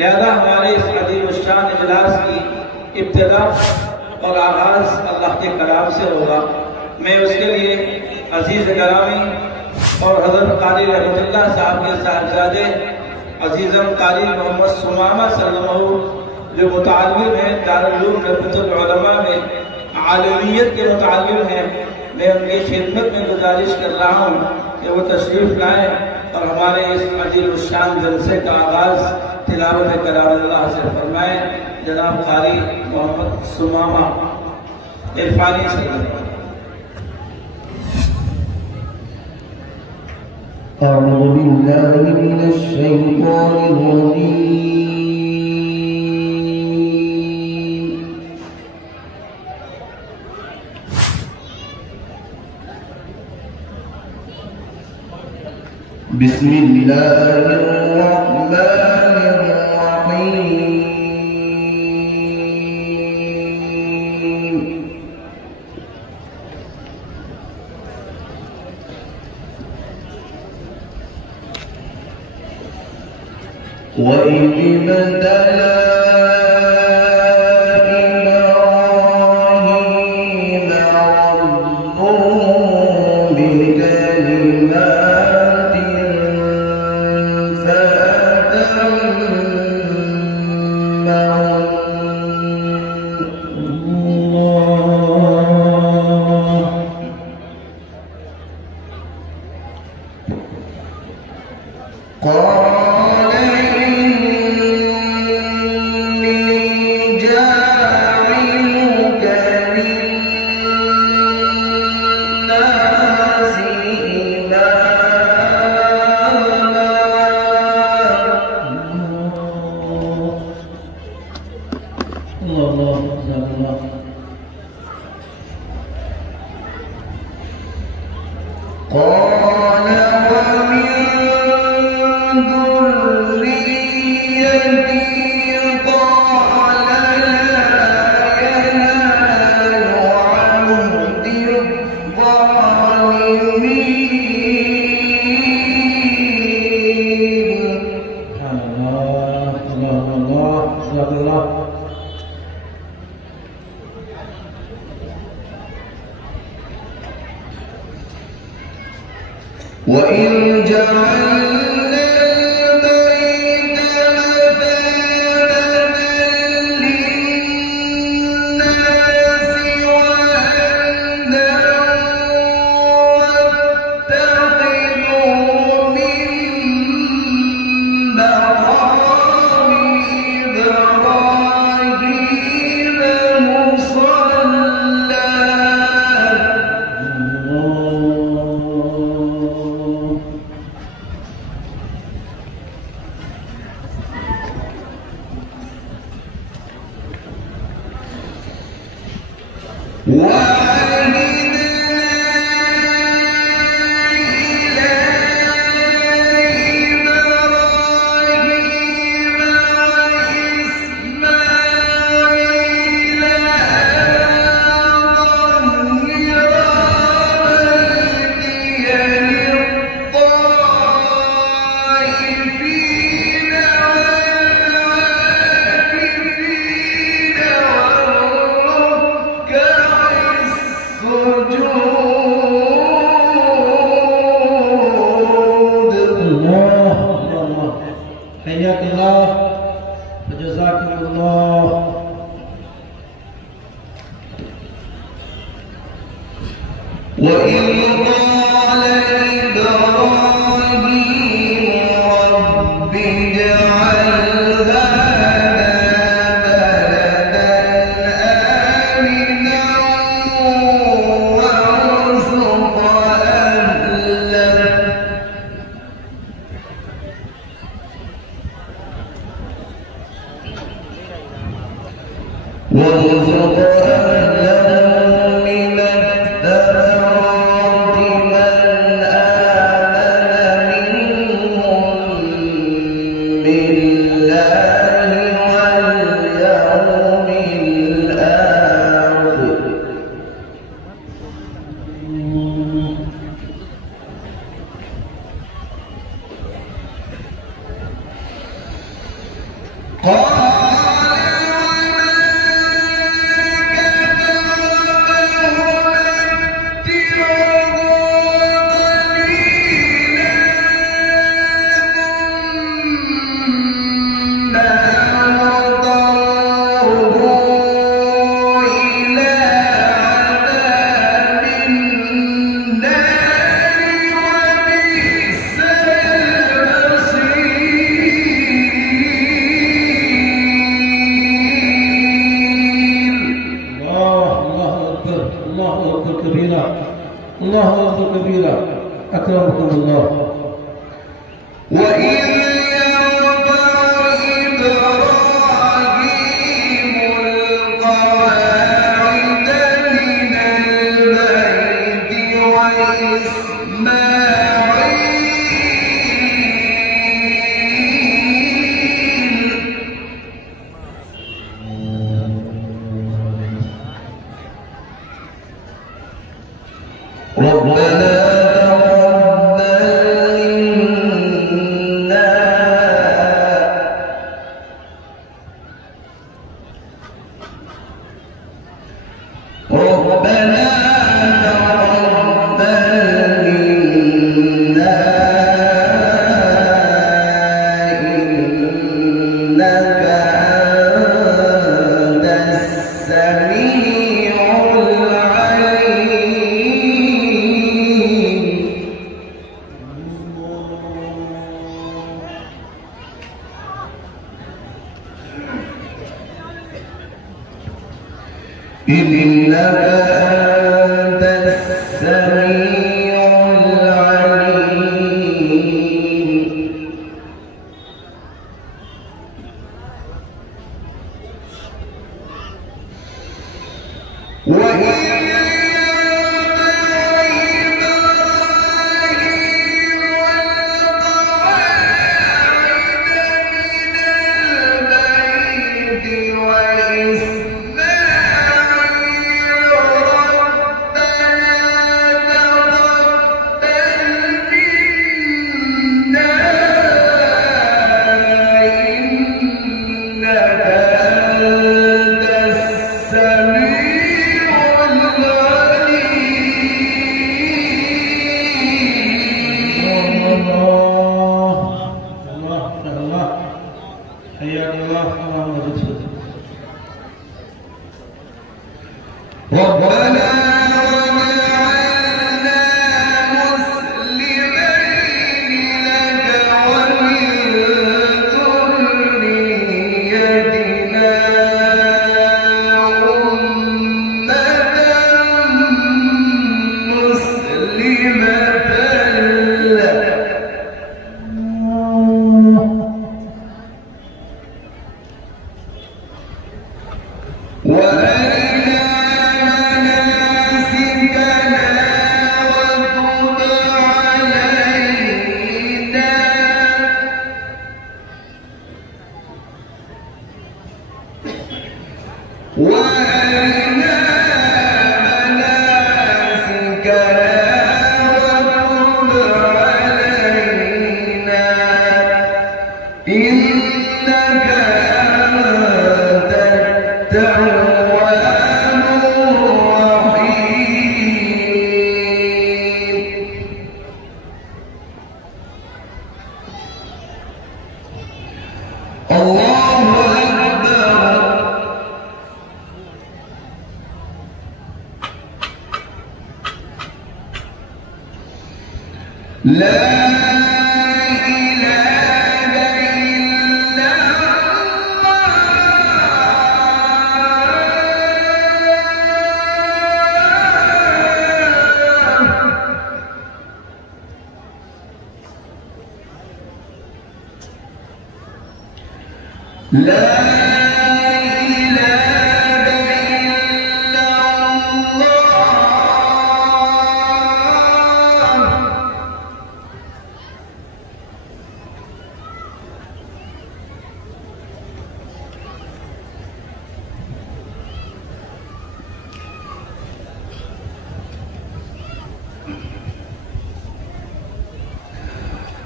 लिहाजा हमारे इस अजीम शान इजलास की इब्तिदा और आगाज़ अल्लाह के कलाम से होगा। मैं उसके लिए अजीज़ करामी और हज़रत क़ारी रहमतुल्लाह साहब के साहबजादे अजीज़म क़ारी मोहम्मद सुमामा सल्लल्लाहु जो मुतअल्लिम हैं दारुल उलूम नफ़ीसुल उलमा में आलमियत के मुतअल्लिम हैं, मैं उनकी खिदमत में गुजारिश कर रहा हूँ कि वो तशरीफ़ लाएँ और हमारे इस अजीम शान जलसे का आगाज़ तिलावत कलामुल्लाह से फरमाएँ। जनाब क़ारी मोहम्मद सुमामा इरफानी से। أعوذ بالله من الشيطان الرجيم بسم الله الرحمن الرحيم وإذ ابتلى إبراهيم ربه بكلمات فأتمهن قال إني جاعلك للناس إماما. قال ومن ذريتي قال لا ينال عهد الظالمين. وإذ جعلنا البيت مثابة للناس وأمنا واتخذوا من مقام إبراهيم مصلى. وإذ قال إبراهيم رب اجعل هذا بلدا آمنا وارزق أهله من الثمرات من آمن منهم بالله واليوم الآخر. الله أكبر كبيرا أكرمكم الله. وإذ يرفع إبراهيم القواعد من البيت ربنا إنك أنت السميع العليم. ربنا وجعلنا مسلمين لك ومن ذريتنا أمة مسلمة لك وأرنا مناسكنا وتب علينا وأرنا مناسكنا وتب علينا إنك أنت التواب الرحيم. الله أكبر. لا إله إلا الله. لا إله إلا الله.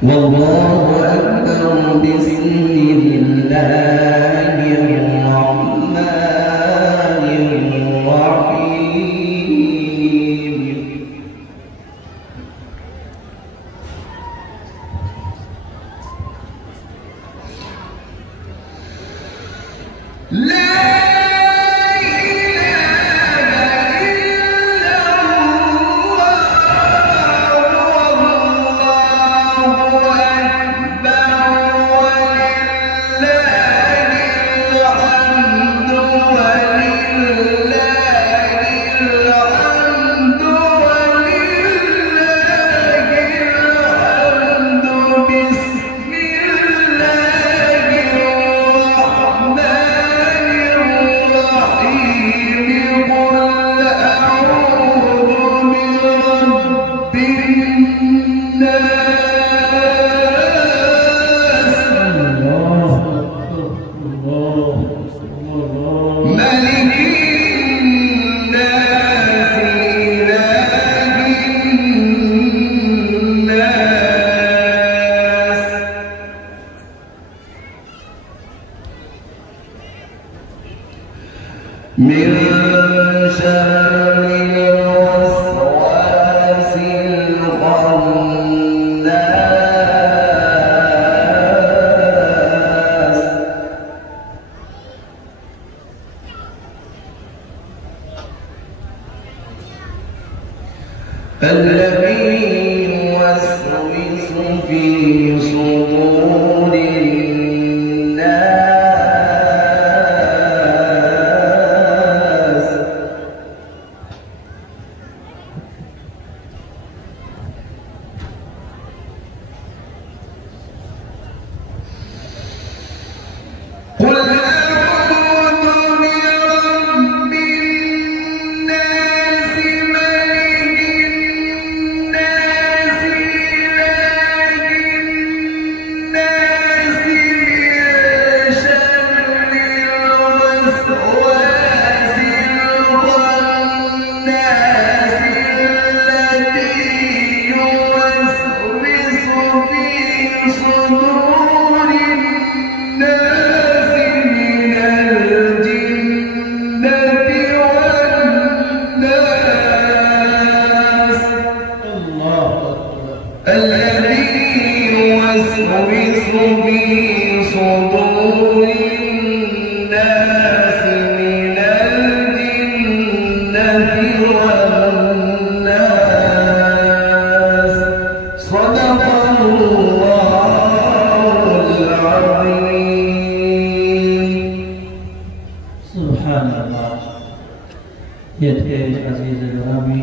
والله أكبر بسم الله من شر الوسواس الخناس الذي يوسوس في صدور الناس قل أعوذ برب الناس ملك الناس إله الناس من شر الوسواس الخناس الذي يوسوس في صدور الناس من الجنة والناس الذي يوسوس في صدور الناس من الجنة والناس صدق الله العظيم. سبحان الله. ये थे अजीज गिरामी